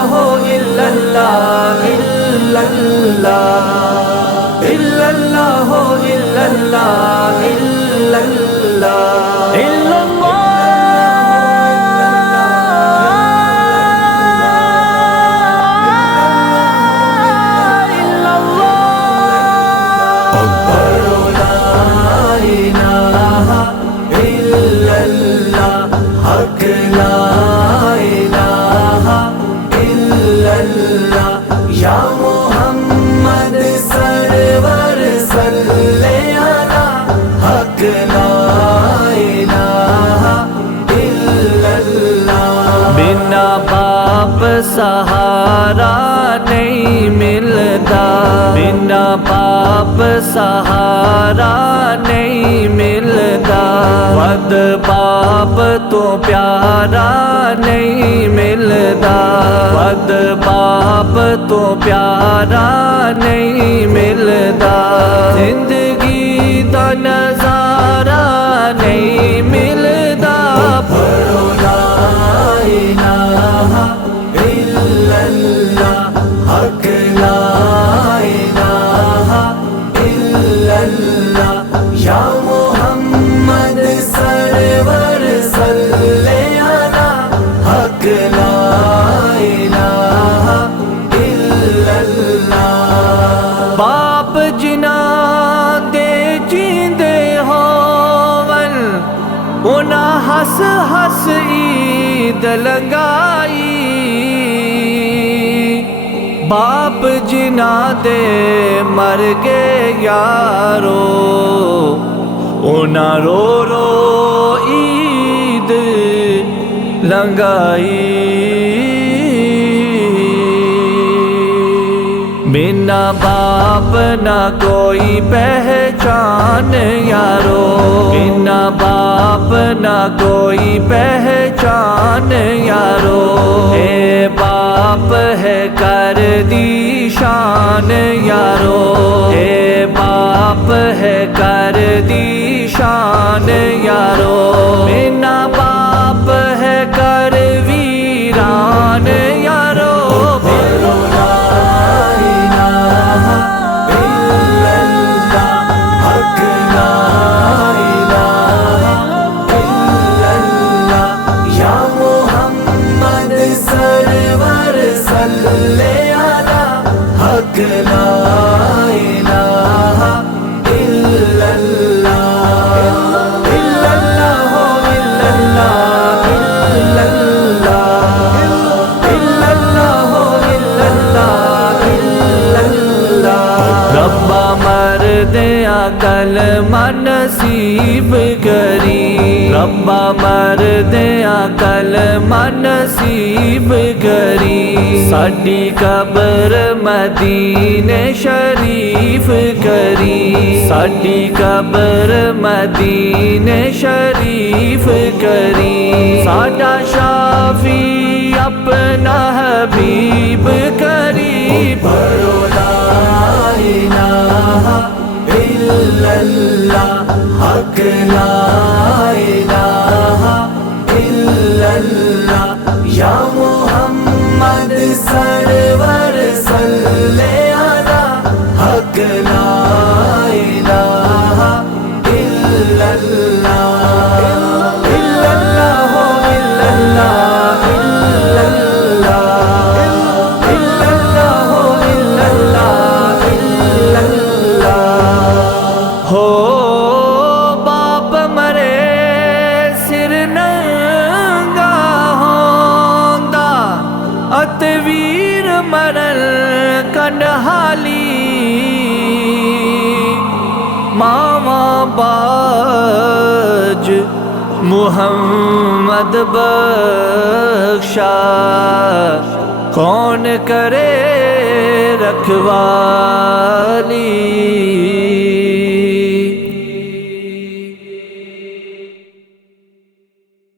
اللہ الا اللہ الا اللہ الا اللہ الا اللہ الا اللہ الا اللہ یا محمد سرور صلی علی حق لا الہ الا اللہ بنا باپ سہارا نہیں ملتا بنا باپ سہارا نہیں ملتا ود باپ تو پیارا نہیں ملتا ود باپ تو پیارا نہیں ملتا زندگی دا نظارہ نہیں ملتا پڑھو لا الہ الا اللہ حق لا الہ الا اللہ یا محمد سرور صلی علی حق لا الہ الا اللہ باپ جنا دے جیندے ہون انہاں ہس ہس عید لگائی باپ جنا دے مر گئے یارو انہاں رو رو عید لگائی بنا باپ نہ کوئی پہچان یارو بنا باپ نہ کوئی پہچان یارو اے باپ ہے کر دی شان یارو اے باپ ہے کر دی شان یارو بنا باپ ہے کر ویران یارو لا الہ الا اللہ الا اللہ الا اللہ الا اللہ الا اللہ الا اللہ الا اللہ ربا مردیا کلمہ نصیب کری ربا مردیا کلمہ نصیب کری ساڈی قبر مدینے شریف کری ساڈی قبر مدینے شریف کری ساڈا شافی اپنا حبیب کری پڑھو لا الہ الا اللہ حق لا الہ الا اللہ یا محمد سرور صلی علی حق لا الہ الا اللہ الا اللہ الا اللہ الا اللہ الا اللہ الا اللہ الا اللہ ہو باپ مرے سر ننگا ہوندا اتویر مرل کنڈحالی ماما باج محمد بخشا کون کرے رکھوالی